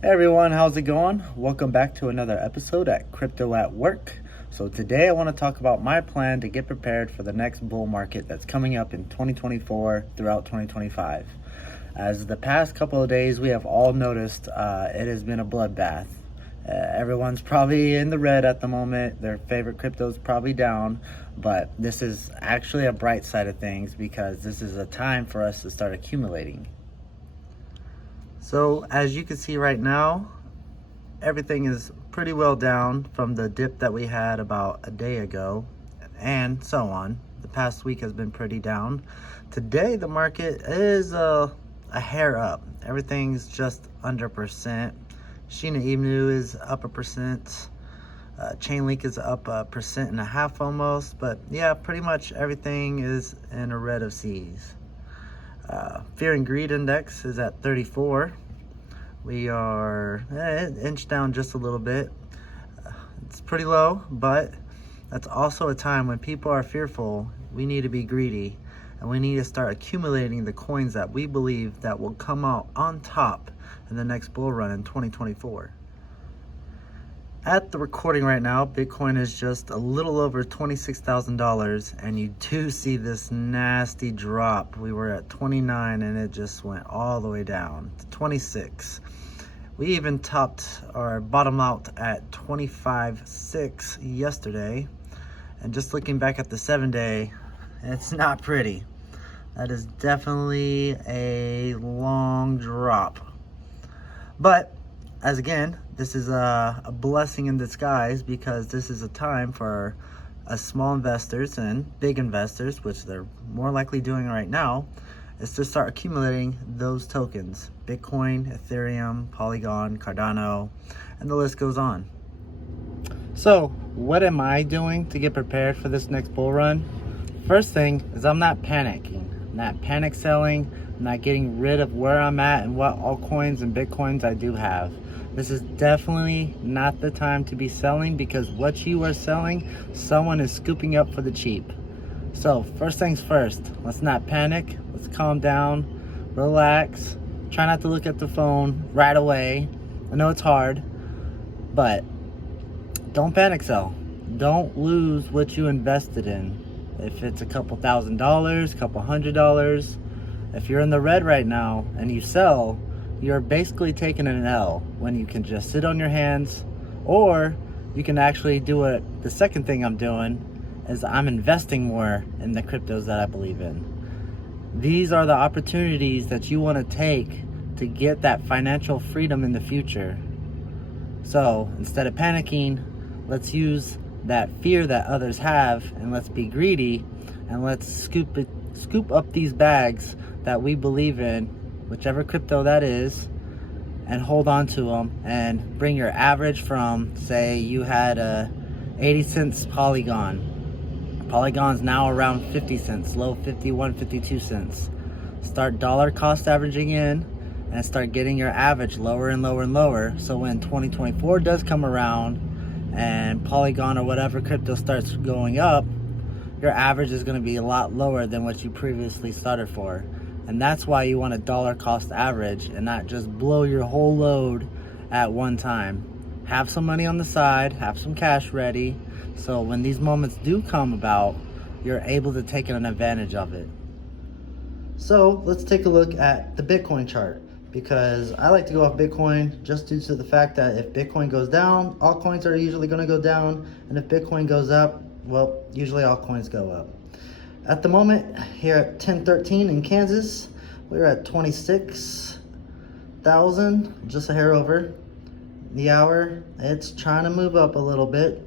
Hey everyone, how's it going? Welcome back to another episode at Crypto at Work. So today I want to talk about my plan to get prepared for the next bull market that's coming up in 2024 throughout 2025. As the past couple of days we have all noticed, it has been a bloodbath. Everyone's probably in the red at the moment. Their favorite crypto's probably down, but this is actually a bright side of things because this is a time for us to start accumulating. So as you can see right now, everything is pretty well down from the dip that we had about a day ago and so on. The past week has been pretty down. Today the market is a hair up. Everything's just under percent. Shiba Inu is up 1%. Chainlink is up 1.5% almost. But yeah, pretty much everything is in a red of C's. Fear and greed index is at 34. We are inched down just a little bit. It's pretty low, but that's also a time when people are fearful. We need to be greedy, and we need to start accumulating the coins that we believe that will come out on top in the next bull run in 2024. At the recording right now, Bitcoin is just a little over $26,000, and you do see this nasty drop. We were at 29 and it just went all the way down to 26. We even topped our bottom out at 25.6 yesterday, and just looking back at the 7-day, it's not pretty. That is definitely a long drop. But as again, this is a blessing in disguise, because this is a time for us small investors and big investors, which they're more likely doing right now, is to start accumulating those tokens. Bitcoin, Ethereum, Polygon, Cardano, and the list goes on. So what am I doing to get prepared for this next bull run? First thing is I'm not panicking. I'm not panic selling. I'm not getting rid of where I'm at and what altcoins and Bitcoins I do have. This is definitely not the time to be selling, because what you are selling, someone is scooping up for the cheap. So first things first, let's not panic. Let's calm down, relax. Try not to look at the phone right away. I know it's hard, but don't panic sell. Don't lose what you invested in. If it's a couple $1,000s, couple $100, if you're in the red right now and you sell, you're basically taking an L, when you can just sit on your hands, or you can actually do it. The second thing I'm doing is I'm investing more in the cryptos that I believe in. These are the opportunities that you want to take to get that financial freedom in the future. So instead of panicking, let's use that fear that others have, and let's be greedy, and let's scoop up these bags that we believe in, whichever crypto that is, and hold on to them, and bring your average from, say you had a 80 cents Polygon's now around 50 cents, low 51, 52 cents. Start dollar cost averaging in and start getting your average lower and lower and lower, so when 2024 does come around and Polygon or whatever crypto starts going up, your average is going to be a lot lower than what you previously started for. And that's why you want a dollar cost average and not just blow your whole load at one time. Have some money on the side, have some cash ready, so when these moments do come about, you're able to take an advantage of it. So let's take a look at the Bitcoin chart, because I like to go off Bitcoin just due to the fact that if Bitcoin goes down, altcoins are usually going to go down, and if Bitcoin goes up, well, usually altcoins go up. At the moment, here at 10:13 in Kansas, we're at 26,000, just a hair over. The hour, it's trying to move up a little bit.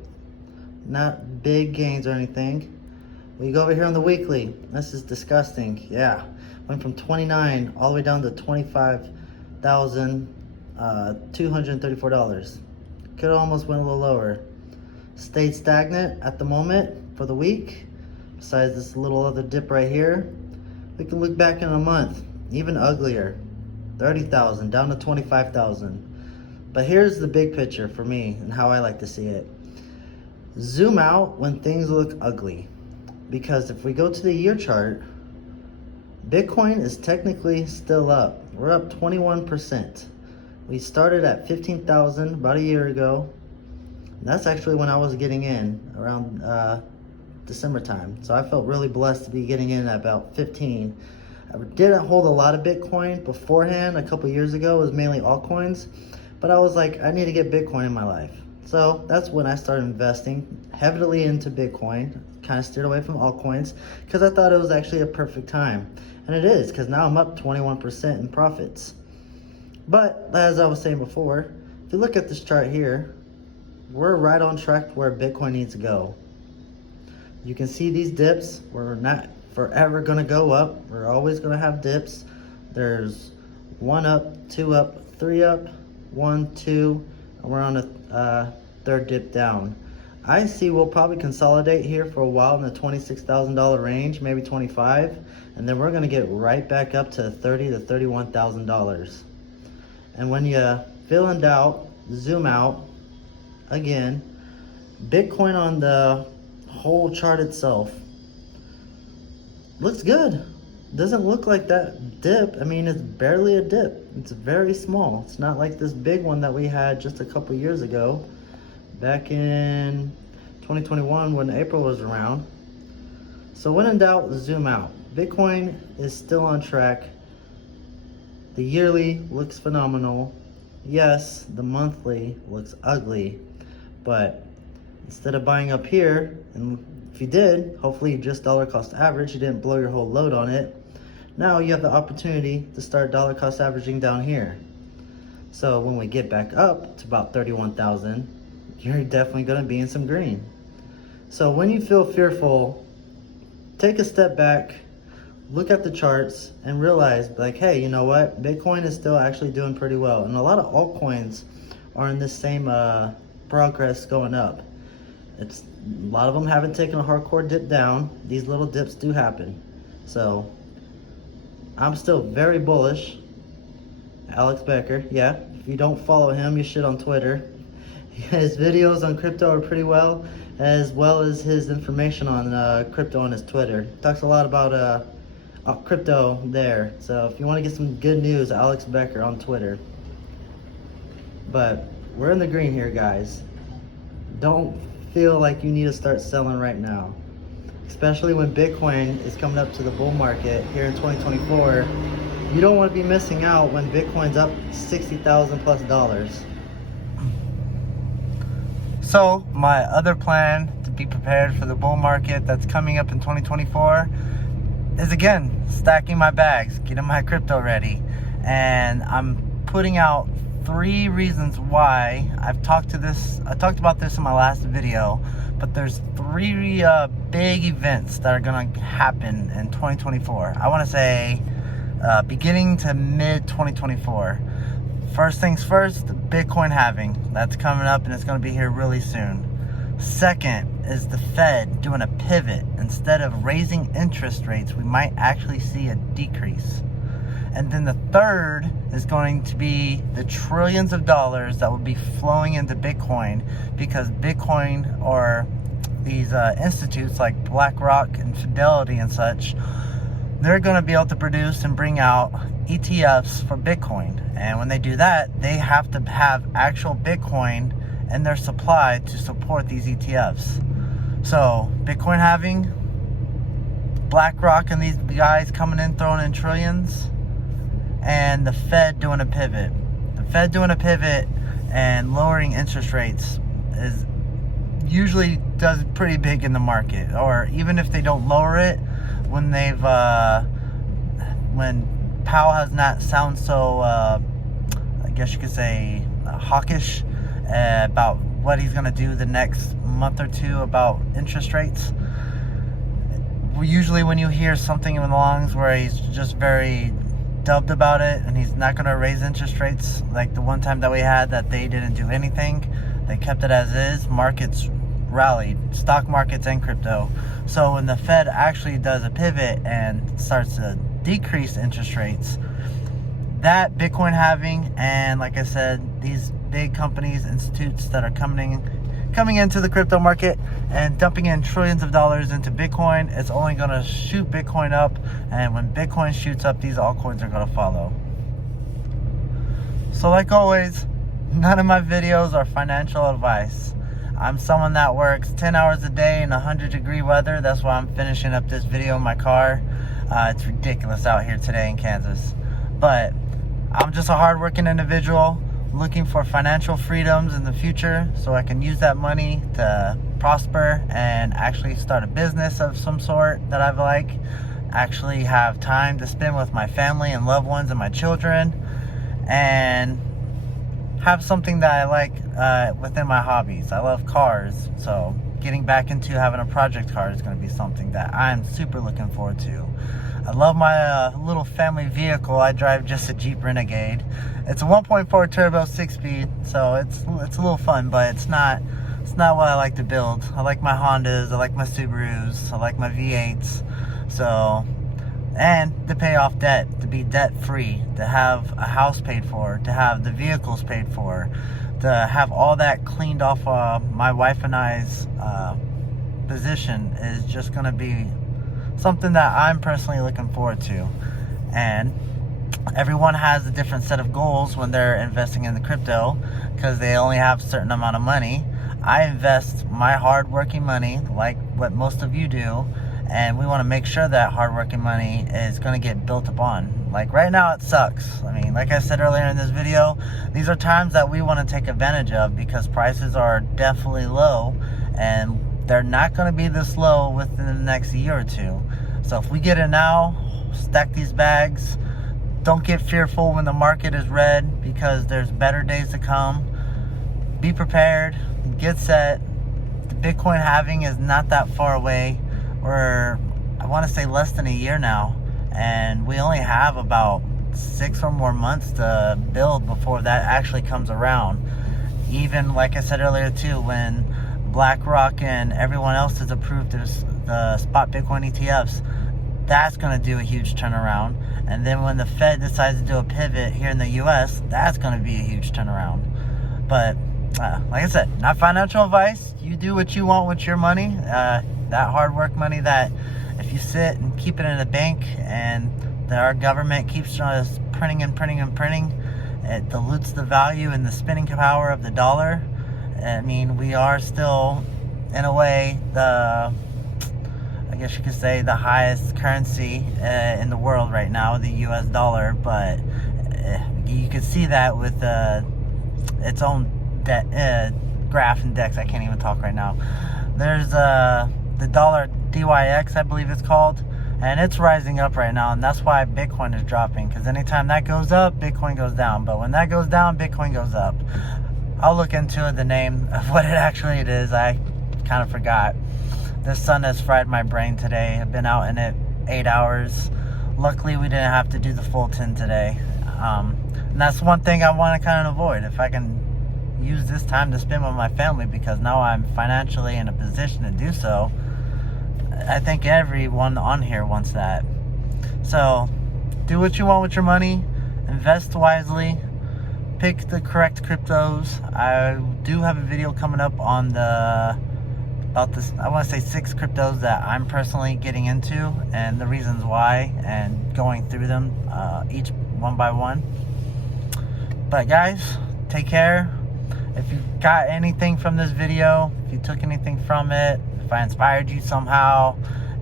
Not big gains or anything. We go over here on the weekly. This is disgusting. Yeah, went from 29 all the way down to $25,234. Could almost went a little lower. Stayed stagnant at the moment for the week. Besides this little other dip right here, we can look back in a month, even uglier. 30,000 down to 25,000. But here's the big picture for me and how I like to see it. Zoom out when things look ugly, because if we go to the year chart, Bitcoin is technically still up. We're up 21%. We started at 15,000 about a year ago. That's actually when I was getting in around December time. So I felt really blessed to be getting in at about 15. I didn't hold a lot of Bitcoin beforehand. A couple years ago, it was mainly altcoins, but I was like, I need to get Bitcoin in my life. So that's when I started investing heavily into Bitcoin, kind of steered away from altcoins because I thought it was actually a perfect time. And it is, because now I'm up 21% in profits. But as I was saying before, if you look at this chart here, we're right on track to where Bitcoin needs to go. You can see these dips. We're not forever gonna go up. We're always gonna have dips. There's 1 up, 2 up, 3 up, 1, 2, and we're on a third dip down. I see we'll probably consolidate here for a while in the $26,000 range, maybe 25, and then we're gonna get right back up to $30,000 to $31,000. And when you feel in doubt, zoom out. Again, Bitcoin on the whole chart itself looks good. Doesn't look like that dip. I mean, it's barely a dip. It's very small. It's not like this big one that we had just a couple years ago, back in 2021 when April was around. So when in doubt, zoom out. Bitcoin is still on track. The yearly looks phenomenal. Yes, the monthly looks ugly, but instead of buying up here, and if you did, hopefully you just dollar cost average, you didn't blow your whole load on it. Now you have the opportunity to start dollar cost averaging down here. So when we get back up to about 31,000, you're definitely gonna be in some green. So when you feel fearful, take a step back, look at the charts and realize like, hey, you know what? Bitcoin is still actually doing pretty well. And a lot of altcoins are in this same progress going up. A lot of them haven't taken a hardcore dip down. These little dips do happen. So I'm still very bullish. Alex Becker, yeah. If you don't follow him, you should on Twitter. His videos on crypto are pretty well as his information on crypto on his Twitter. Talks a lot about crypto there. So if you want to get some good news, Alex Becker on Twitter. But we're in the green here, guys. Don't feel like you need to start selling right now, especially when Bitcoin is coming up to the bull market here in 2024. You don't want to be missing out when Bitcoin's up $60,000 plus. So my other plan to be prepared for the bull market that's coming up in 2024 is, again, stacking my bags, getting my crypto ready. And I'm putting out 3 reasons why. I talked about this in my last video, but there's 3 big events that are gonna happen in 2024. I wanna say beginning to mid 2024. First things first, the Bitcoin halving. That's coming up and it's gonna be here really soon. Second is the Fed doing a pivot. Instead of raising interest rates, we might actually see a decrease. And then the third is going to be the trillions of dollars that will be flowing into Bitcoin, because Bitcoin, or these institutes like BlackRock and Fidelity and such, they're going to be able to produce and bring out ETFs for Bitcoin. And when they do that, they have to have actual Bitcoin in their supply to support these ETFs. So Bitcoin halving, BlackRock and these guys coming in throwing in trillions, and the Fed doing a pivot. The Fed doing a pivot and lowering interest rates is usually does pretty big in the market. Or even if they don't lower it, when they've when Powell has not sound so I guess you could say hawkish about what he's gonna do the next month or two about interest rates. Usually when you hear something in the longs where he's just very dubbed about it and he's not going to raise interest rates, like the one time that we had that they didn't do anything, they kept it as is, markets rallied, stock markets and crypto. So when the Fed actually does a pivot and starts to decrease interest rates, that Bitcoin halving, and like I said, these big companies, institutes that are coming into the crypto market and dumping in trillions of dollars into Bitcoin, it's only going to shoot Bitcoin up. And when Bitcoin shoots up, these altcoins are going to follow. So like always, none of my videos are financial advice. I'm someone that works 10 hours a day in 100-degree weather. That's why I'm finishing up this video in my car. It's ridiculous out here today in Kansas. But I'm just a hardworking individual looking for financial freedoms in the future so I can use that money to prosper and actually start a business of some sort that I like. Actually have time to spend with my family and loved ones and my children, and have something that I like within my hobbies. I love cars, so getting back into having a project car is going to be something that I'm super looking forward to. I love my little family vehicle. I drive just a Jeep Renegade. It's a 1.4 turbo 6-speed, so it's a little fun, but it's not what I like to build. I like my Hondas, I like my Subarus, I like my V8s. So, and to pay off debt, to be debt free, to have a house paid for, to have the vehicles paid for, to have all that cleaned off my wife and I's position is just going to be something that I'm personally looking forward to. And everyone has a different set of goals when they're investing in the crypto because they only have a certain amount of money. I invest my hard-working money like what most of you do, and we want to make sure that hard-working money is going to get built upon. Like right now it sucks. I mean, like I said earlier in this video, these are times that we want to take advantage of because prices are definitely low, and they're not going to be this low within the next year or two. So if we get it now, stack these bags. Don't get fearful when the market is red because there's better days to come. Be prepared, get set. The Bitcoin halving is not that far away. We're, I want to say, less than a year now, and we only have about 6 or more months to build before that actually comes around. Even like I said earlier too, when BlackRock and everyone else has approved the spot Bitcoin ETFs, that's going to do a huge turnaround. And then when the Fed decides to do a pivot here in the US, that's going to be a huge turnaround. But like I said, not financial advice. You do what you want with your money. That hard work money that if you sit and keep it in a bank and our government keeps just printing and printing and printing, it dilutes the value and the spending power of the dollar. I mean, we are still, in a way, I guess you could say the highest currency in the world right now, the US dollar, but you could see that with its own graph index. I can't even talk right now. There's the dollar DYX, I believe it's called, and it's rising up right now, and that's why Bitcoin is dropping, because anytime that goes up, Bitcoin goes down, but when that goes down, Bitcoin goes up. I'll look into the name of what it actually is. I kind of forgot. The sun has fried my brain today. I've been out in it 8 hours. Luckily, we didn't have to do the full 10 today, and that's one thing I want to kind of avoid. If I can use this time to spend with my family, because now I'm financially in a position to do so, I think everyone on here wants that. So do what you want with your money, invest wisely, pick the correct cryptos. I do have a video coming up on I want to say 6 cryptos that I'm personally getting into and the reasons why, and going through them each one by one. But guys, take care. If you got anything from this video, if you took anything from it, if I inspired you somehow,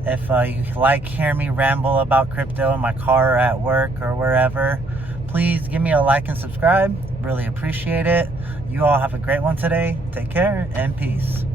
if you like hearing me ramble about crypto in my car or at work or wherever, please give me a like and subscribe. Really appreciate it. You all have a great one today. Take care and peace.